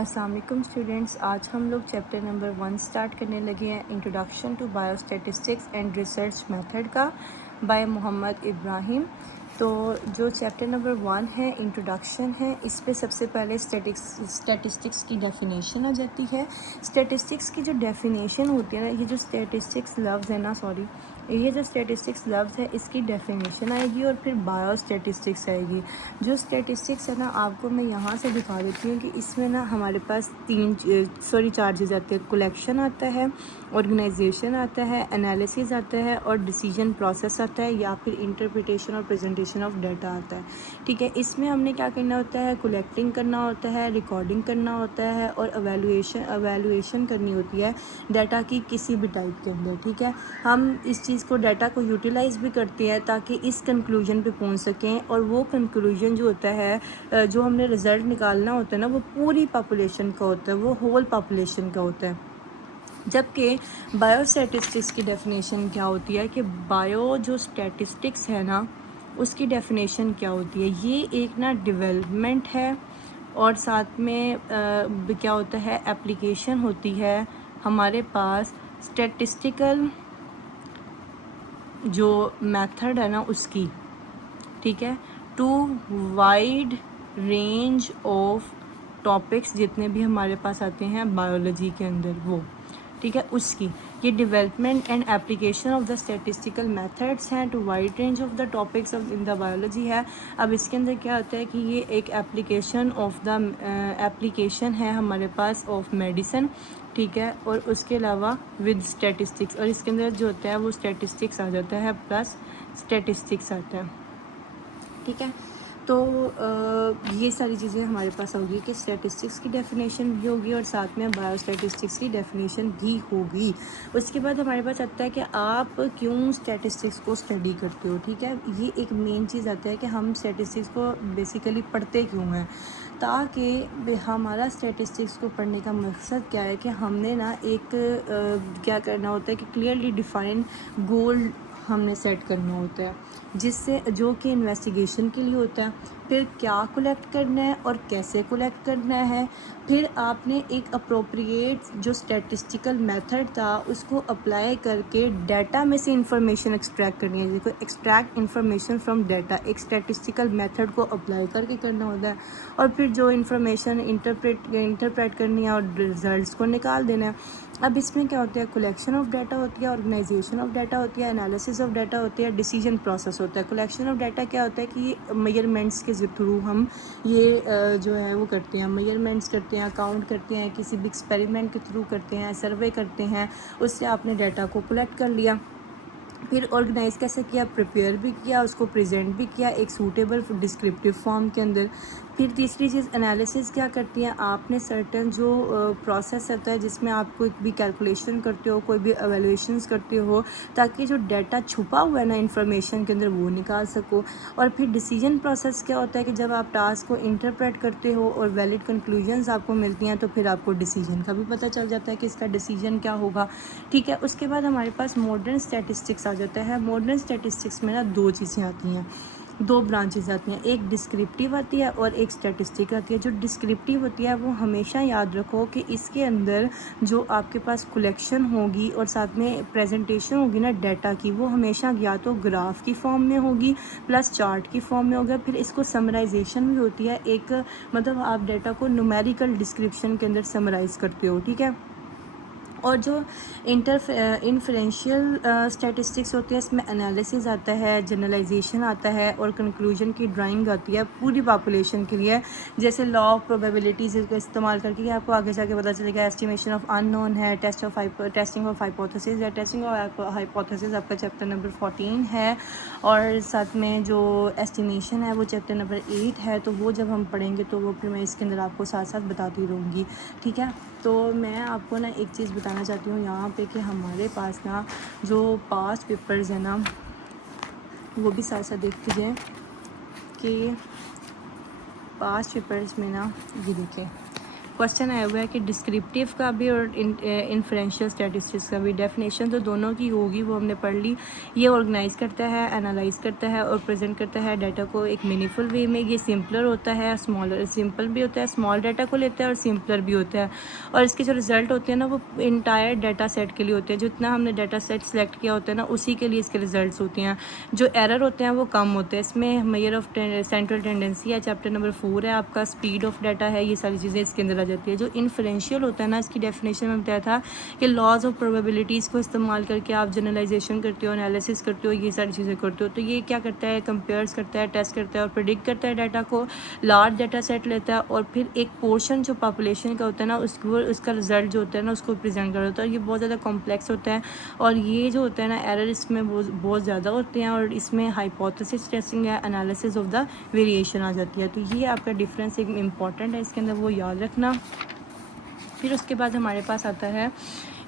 अस्सलाम वालेकुम स्टूडेंट्स, आज हम लोग चैप्टर नंबर 1 स्टार्ट करने लगे हैं, introduction to biostatistics and research method का, बाय मोहम्मद इब्राहिम। तो जो चैप्टर नंबर 1 है, इंट्रोडक्शन है, इस पे सबसे पहले स्टैटिस्टिक्स की डेफिनेशन आ जाती है। स्टैटिस्टिक्स की जो डेफिनेशन होती है ना, ये जो स्टैटिस्टिक्स लफ्ज़ है ना, ये जो स्टैटिस्टिक्स लफ्ज़ है इसकी डेफिनेशन आएगी और फिर बायोस्टैटिस्टिक्स आएगी। जो स्टैटिस्टिक्स है ना, आपको मैं यहाँ से दिखा देती हूँ कि इसमें ना हमारे पास चार चीज़ आती है। कलेक्शन आता है, ऑर्गेनाइजेशन आता है, एनालिसिस आता है और डिसीजन प्रोसेस आता है, या फिर इंटरप्रिटेशन और प्रेजेंटेशन ऑफ डाटा आता है। ठीक है, इसमें हमने क्या करना होता है, कलेक्टिंग करना होता है, रिकॉर्डिंग करना होता है और एवेलुएशन करनी होती है डाटा की किसी भी टाइप के अंदर। ठीक है, हम इस चीज़ को डाटा को यूटिलाइज़ भी करते हैं ताकि इस कंक्लूजन पे पहुंच सकें, और वो कंक्लूजन जो होता है, जो हमने रिज़ल्ट निकालना होता है ना, वो पूरी पॉपुलेशन का होता है, वो होल पॉपुलेशन का होता है। जबकि बायोस्टैटिस्टिक्स की डेफिनेशन क्या होती है कि बायो जो स्टैटिस्टिक्स है ना, उसकी डेफिनेशन क्या होती है, ये एक ना डेवलपमेंट है और साथ में क्या होता है, एप्लीकेशन होती है हमारे पास स्टैटिस्टिकल जो मेथड है ना उसकी। ठीक है, to wide range of topics जितने भी हमारे पास आते हैं बायोलॉजी के अंदर, वो ठीक है उसकी। ये development and application of the statistical methods हैं to wide range of the topics of in the biology है। अब इसके अंदर क्या होता है कि ये एक एप्लीकेशन है हमारे पास ऑफ मेडिसिन। ठीक है, और उसके अलावा विद स्टैटिस्टिक्स, और इसके अंदर जो होता है वो स्टैटिस्टिक्स आ जाता है प्लस स्टैटिस्टिक्स आता है। ठीक है, तो ये सारी चीज़ें हमारे पास होगी कि स्टैटिस्टिक्स की डेफिनेशन भी होगी और साथ में बायोस्टैटिस्टिक्स की डेफिनेशन भी होगी। उसके बाद हमारे पास आता है कि आप क्यों स्टैटिस्टिक्स को स्टडी करते हो। ठीक है, ये एक मेन चीज़ आता है कि हम स्टैटिस्टिक्स को बेसिकली पढ़ते क्यों हैं, ताकि हमारा स्टैटिस्टिक्स को पढ़ने का मकसद क्या है कि हमने ना क्या करना होता है कि क्लियरली डिफाइन गोल हमने सेट करना होता है, जिससे जो कि इन्वेस्टिगेशन के लिए होता है। फिर क्या कलेक्ट करना है और कैसे कलेक्ट करना है, फिर आपने एक अप्रोप्रिएट जो स्टैटिस्टिकल मेथड था उसको अप्लाई करके डाटा में से इंफॉर्मेशन एक्सट्रैक्ट करनी है। देखो, एक्सट्रैक्ट इंफॉर्मेशन फ्रॉम डाटा एक स्टैटिस्टिकल मेथड को अप्लाई करके करना होता है, और फिर जो इंफॉर्मेशन इंटरप्रेट करनी है और रिजल्ट्स को निकाल देना है। अब इसमें क्या होता है, कलेक्शन ऑफ डाटा होती है, ऑर्गेनाइजेशन ऑफ डाटा होती है, एनालिसिस ऑफ डाटा होती है, डिसीजन प्रोसेस होता है। कलेक्शन ऑफ डाटा क्या होता है कि ये मेजरमेंट्स के थ्रू हम ये जो है वो करते हैं, मेजरमेंट्स करते हैं, काउंट करते हैं, किसी भी एक्सपेरिमेंट के थ्रू करते हैं, सर्वे करते हैं, उससे आपने डाटा को कलेक्ट कर लिया। फिर ऑर्गेनाइज़ कैसे किया, प्रिपेयर भी किया, उसको प्रेजेंट भी किया एक सूटेबल डिस्क्रिप्टिव फॉर्म के अंदर। फिर तीसरी चीज़ एनालिसिस क्या करती है, आपने सर्टन जो प्रोसेस होता है जिसमें आप कोई भी कैलकुलेशन करते हो, कोई भी एवेलुएशंस करते हो, ताकि जो डाटा छुपा हुआ है ना इन्फॉर्मेशन के अंदर वो निकाल सको। और फिर डिसीजन प्रोसेस क्या होता है कि जब आप टास्क को इंटरप्रेट करते हो और वैलिड कंक्लूजन्स आपको मिलती हैं, तो फिर आपको डिसीजन का भी पता चल जाता है कि इसका डिसीजन क्या होगा। ठीक है, उसके बाद हमारे पास मॉडर्न स्टैटिस्टिक्स आ जाता है। मॉडर्न स्टैटिस्टिक्स में ना दो चीज़ें आती हैं, दो ब्रांचेस आती हैं, एक डिस्क्रिप्टिव आती है और एक स्टैटिस्टिक आती है। जो डिस्क्रिप्टिव होती है वो हमेशा याद रखो कि इसके अंदर जो आपके पास कलेक्शन होगी और साथ में प्रेजेंटेशन होगी ना डाटा की, वो हमेशा या तो ग्राफ की फॉर्म में होगी प्लस चार्ट की फॉर्म में होगा। फिर इसको समराइजेशन भी होती है, एक मतलब आप डाटा को न्यूमेरिकल डिस्क्रिप्शन के अंदर समराइज़ करते हो। ठीक है, और जो इन्फरेंशियल स्टैटिस्टिक्स होती है, इसमें एनालिसिस आता है, जनरलाइजेशन आता है और कंक्लूजन की ड्राइंग आती है पूरी पॉपुलेशन के लिए। जैसे लॉ ऑफ प्रोबेबिलिटीज़ का इस्तेमाल करके कि आपको आगे जाके पता चलेगा एस्टिमेशन ऑफ अननोन है, टेस्टिंग ऑफ हाइपोथेसिस है। टेस्टिंग ऑफ हाइपोथेसिस आपका चैप्टर नंबर 14 है, और साथ में जो एस्टिमेशन है वो चैप्टर नंबर 8 है। तो वो जब हम पढ़ेंगे तो वो फिर मैं इसके अंदर आपको साथ साथ बताती रहूँगी। ठीक है, तो मैं आपको ना एक चीज़ बताना चाहती हूँ यहाँ पे कि हमारे पास ना जो पास्ट पेपर्स हैं ना, वो भी साथ साथ देख लीजिए कि पास्ट पेपर्स में ना ये देखें, क्वेश्चन आया हुआ है कि डिस्क्रिप्टिव का भी और इन्फ्रेंशियल स्टैटिस्टिक्स का भी डेफिनेशन तो दोनों की होगी, वो हमने पढ़ ली। ये ऑर्गेनाइज करता है, एनालाइज करता है और प्रेजेंट करता है डाटा को एक मीनिंगफुल वे में। ये सिंपलर होता है, स्मॉलर सिंपल भी होता है, स्मॉल डाटा को लेता है और सिंपलर भी होता है। और इसके जो रिजल्ट होते हैं ना वो इंटायर डाटा सेट के लिए होते हैं, जितना हमने डाटा सेट सेलेक्ट किया होता है ना उसी के लिए इसके रिजल्ट्स होते हैं। जो एरर होते हैं वो कम होते हैं। इसमें मेजर ऑफ सेंट्रल टेंडेंसी है, चैप्टर नंबर 4 है आपका, स्पीड ऑफ डाटा है, ये सारी चीज़ें इसके अंदर आ जाती है। जो इन्फ्रेंशियल होता है ना, इसकी डेफिनेशन में बताया था कि लॉज ऑफ प्रोबेबिलिटीज़ को इस्तेमाल करके आप जनरलाइजेशन करते हो, एनालिसिस करते हो, ये सारी चीज़ें करते हो। तो ये क्या करता है, कंपेयर्स करता है, टेस्ट करता है और प्रेडिक्ट करता है डाटा को। लार्ज डाटा सेट लेता है और फिर एक पोर्शन जो पॉपुलेशन का होता है ना उसको, उसका रिजल्ट जो होता है ना उसको प्रेजेंट कर होता है। ये बहुत ज़्यादा कॉम्प्लेक्स होता है और ये जो होता है ना एरर इसमें बहुत ज़्यादा होते हैं और इसमें हाइपोथेसिस टेस्टिंग है, एनालिसिस ऑफ द वेरिएशन आ जाती है। तो ये आपका डिफरेंस एक इम्पॉर्टेंट है, इसके अंदर वो याद रखना। फिर उसके बाद हमारे पास आता है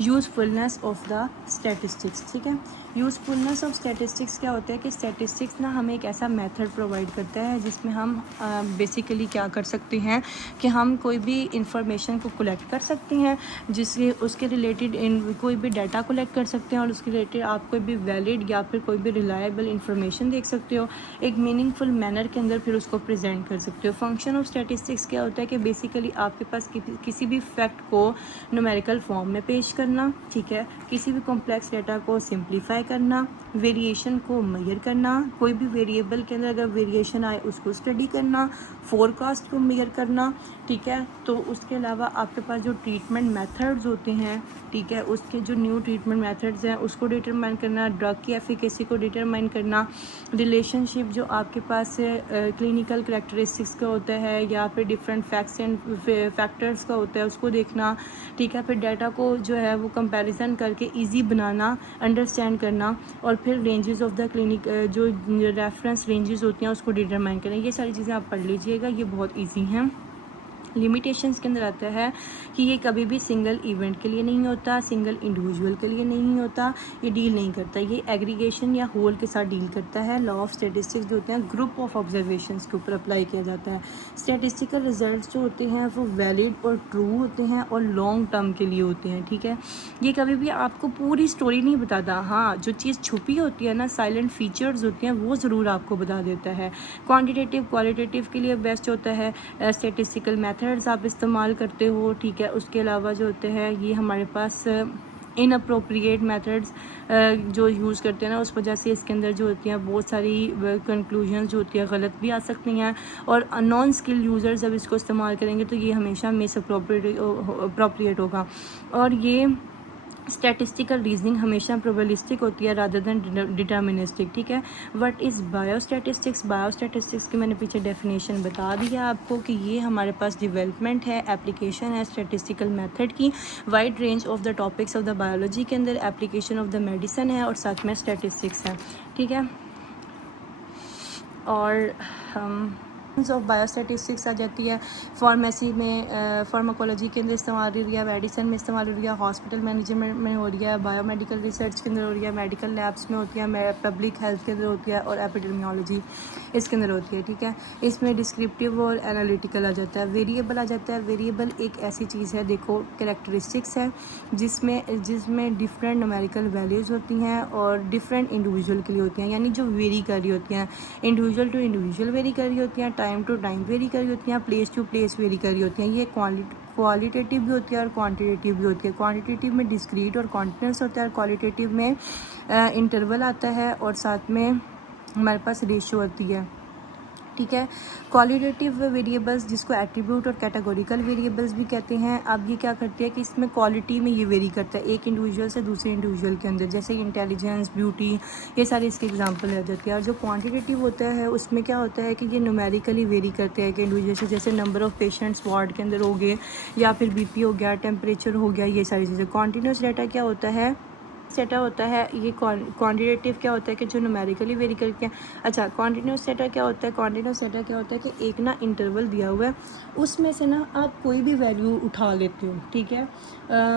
यूज़फुलनेस ऑफ द स्टैटिस्टिक्स। ठीक है, यूज़फुलनेस ऑफ स्टैटिस्टिक्स क्या होता है कि स्टैटिस्टिक्स ना हमें एक ऐसा मेथड प्रोवाइड करता है जिसमें हम बेसिकली क्या कर सकते हैं कि हम कोई भी इंफॉर्मेशन को कलेक्ट कर सकते हैं, जिसके उसके रिलेटेड कोई भी डाटा कलेक्ट कर सकते हैं और उसके रिलेटेड आप कोई भी वैलिड या फिर कोई भी रिलायबल इंफॉर्मेशन देख सकते हो, एक मीनिंगफुल मैनर के अंदर फिर उसको प्रेजेंट कर सकते हो। फंक्शन ऑफ स्टैटिस्टिक्स क्या होता है कि बेसिकली आपके पास किसी भी फैक्ट को न्यूमेरिकल फॉर्म में पेश करना, ठीक है, किसी भी कॉम्प्लेक्स डाटा को सिंप्लीफाई करना, वेरिएशन को मेजर करना, कोई भी वेरिएबल के अंदर अगर वेरिएशन आए उसको स्टडी करना, फोरकास्ट को मेजर करना, ठीक है। तो उसके अलावा आपके पास जो ट्रीटमेंट मेथड्स होते हैं, ठीक है, उसके जो न्यू ट्रीटमेंट मेथड्स हैं उसको डिटरमाइन करना, ड्रग की एफिकेसी को डिटरमाइन करना, रिलेशनशिप जो आपके पास क्लिनिकल करैक्टरिस्टिक्स का होता है या फिर डिफरेंट फैक्ट्स एंड फैक्टर्स का होता है उसको देखना, ठीक है। फिर डाटा को जो है वो कंपैरिजन करके इजी बनाना, अंडरस्टैंड करना और फिर रेंजेस ऑफ द क्लिनिक जो रेफरेंस रेंजेस होती हैं उसको डिटरमाइन करना। ये सारी चीज़ें आप पढ़ लीजिएगा, ये बहुत ईजी हैं। लिमिटेशंस के अंदर आता है कि ये कभी भी सिंगल इवेंट के लिए नहीं होता, सिंगल इंडिविजुअल के लिए नहीं होता, ये डील नहीं करता, ये एग्रीगेशन या होल के साथ डील करता है। लॉ ऑफ स्टैटिस्टिक्स जो होते हैं ग्रुप ऑफ ऑब्जर्वेशंस के ऊपर अप्लाई किया जाता है। स्टैटिस्टिकल रिजल्ट्स जो होते हैं वो वैलिड और ट्रू होते हैं और लॉन्ग टर्म के लिए होते हैं, ठीक है। ये कभी भी आपको पूरी स्टोरी नहीं बताता, हाँ जो चीज़ छुपी होती है ना, साइलेंट फीचर्स होते हैं, वो ज़रूर आपको बता देता है। क्वान्टिटेटिव क्वालिटेटिव के लिए बेस्ट होता है स्टैटिस्टिकल मेथड्स आप इस्तेमाल करते हो, ठीक है। उसके अलावा जो होते हैं ये हमारे पास इनअप्रोप्रिएट मेथड्स जो यूज़ करते हैं ना, उस वजह से इसके अंदर जो होती हैं बहुत सारी कंक्लूजन्स जो होती है गलत भी आ सकती हैं और नॉन स्किल यूज़र्स जब इसको इस्तेमाल करेंगे तो ये हमेशा मिसअप्रोप्रिएट होगा। और ये स्टैटिस्टिकल रीजनिंग हमेशा प्रोबेबिलिस्टिक होती है रादर देन डिटर्मिनिस्टिक, ठीक है। What is biostatistics? बायोस्टैटिस्टिक्स की मैंने पीछे डेफिनेशन बता दिया आपको कि ये हमारे पास डेवलपमेंट है, एप्लीकेशन है स्टैटिस्टिकल मेथड की, wide range of the topics of the biology के अंदर एप्लीकेशन ऑफ द मेडिसिन है और साथ में स्टैटिस्टिक्स है, ठीक है। और ऑफ बायोस्टैटिस्टिक्स आ जाती है फार्मेसी में, फार्माकोलॉजी के अंदर इस्तेमाल हो रही है, मेडिसिन में इस्तेमाल हो रही है, हॉस्पिटल मैनेजमेंट में हो रही है, बायोमेडिकल रिसर्च के अंदर हो रही है, मेडिकल लैब्स में होती है, पब्लिक हेल्थ के अंदर होती है और एपिडेमियोलॉजी इसके अंदर होती है, ठीक है। इसमें डिस्क्रिप्टिव और एनालिटिकल आ जाता है। वेरिएबल आ जाता है। वेरिएबल एक ऐसी चीज़ है, देखो कैरेक्टरिस्टिक्स है जिसमें डिफरेंट न्यूमेरिकल वैल्यूज़ होती हैं और डिफरेंट इंडिविजुअल के लिए होती हैं, यानी जो वेरी कर रही होती हैं, इंडिविजुअल टू इंडिविजुअल वेरी कर रही होती हैं, टाइम टू टाइम वेरी कर रही होती हैं, प्लेस टू प्लेस वेरी कर रही होती हैं। ये क्वालिटेटिव भी होती है और क्वांटिटेटिव भी होती है। क्वांटिटेटिव में डिस्क्रीट और कॉन्टिन्यूस होता है और क्वालिटेटिव में इंटरवल आता है और साथ में हमारे पास रेशियो होती है, ठीक है। क्वालिटेटिव वेरिएबल्स जिसको एट्रीब्यूट और कैटेगोरिकल वेरिएबल्स भी कहते हैं। अब ये क्या करते हैं कि इसमें क्वालिटी में ये वेरी करता है एक इंडिविजुअल से दूसरे इंडिविजुअल के अंदर, जैसे इंटेलिजेंस, ब्यूटी, ये सारी इसके एग्जांपल आ जाती है। और जो क्वांटिटेटिव होता है उसमें क्या होता है कि ये न्यूमेरिकली वेरी करते हैं कि इंडिविजुअल से, जैसे नंबर ऑफ पेशेंट्स वार्ड के अंदर हो गए या फिर बीपी हो गया, टेम्परेचर हो गया, ये सारी चीज़ें। कॉन्टीन्यूस डाटा क्या होता है सेटा होता है ये क्वांटिटेटिव क्या होता है कि जो न्यूमेरिकली वेरी करके हैं। अच्छा, कॉन्टिन्यूस सेटा क्या होता है? कॉन्टिन्यूस सेटा क्या होता है कि एक ना इंटरवल दिया हुआ है, उसमें से ना आप कोई भी वैल्यू उठा लेते हो, ठीक है,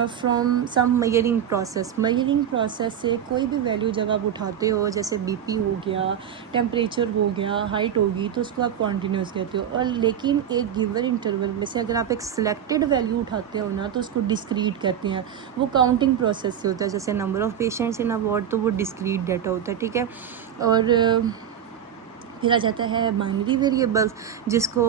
from some measuring process. Measuring process से कोई भी वैल्यू जब आप उठाते हो, जैसे बीपी हो गया, टेम्परेचर हो गया, हाइट होगी, तो उसको आप कॉन्टिन्यूस कहते हो। और लेकिन एक गिवन इंटरवल में से अगर आप एक सिलेक्टेड वैल्यू उठाते हो ना, तो उसको डिस्क्रीट कहते हैं। वो काउंटिंग प्रोसेस से होता है, जैसे number of patients in a ward, तो वो डिस्क्रीट डाटा होता है, ठीक है। और फिर आ जाता है बाइनरी वेरिएबल्स, जिसको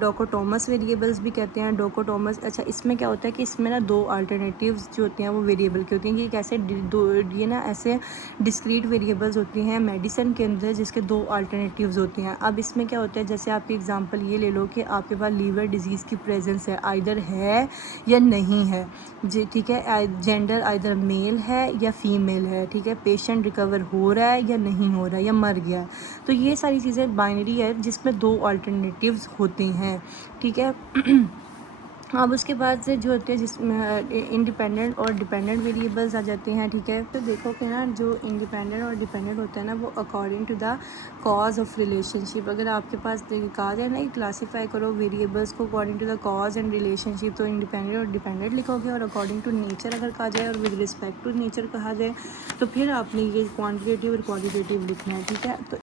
डोकोटोमस वेरिएबल्स भी कहते हैं, डोकोटोमस। अच्छा, इसमें क्या होता है कि इसमें ना दो अल्टरनेटिव्स जो होती हैं वो वेरिएबल की होती हैं। ये कैसे दो, ये ना ऐसे डिस्क्रीट वेरिएबल्स होती हैं मेडिसिन के अंदर, जिसके दो अल्टरनेटिव्स होती हैं। अब इसमें क्या होता है, जैसे आपकी एग्जांपल ये ले लो कि आपके पास लीवर डिजीज़ की प्रेजेंस है, आइदर है या नहीं है जी, ठीक है। जेंडर आइदर मेल है या फीमेल है, ठीक है। पेशेंट रिकवर हो रहा है या नहीं हो रहा है, या मर गया है। तो ये सारी चीज़ें बाइनरी है, जिसमें दो अल्टरनेटिव्स होते हैं, ठीक है। अब उसके बाद से जो होते हैं जिसमें इंडिपेंडेंट और डिपेंडेंट वेरिएबल्स आ जाते हैं, ठीक है। तो देखो कि ना जो इंडिपेंडेंट और डिपेंडेंट होता है ना, वो according to the cause of relationship. अगर आपके पास कहा जाए ना, क्लासीफाई करो वेरिएबल्स को according to the cause and relationship, तो इंडिपेंडेंट और डिपेंडेंट लिखोगे। और अकॉर्डिंग टू नेचर अगर कहा जाए और विद रिस्पेक्ट टू नेचर कहा जाए, तो फिर आपने ये क्वान्टिटेटिव और क्वालिटेटिव लिखना है, ठीक है। तो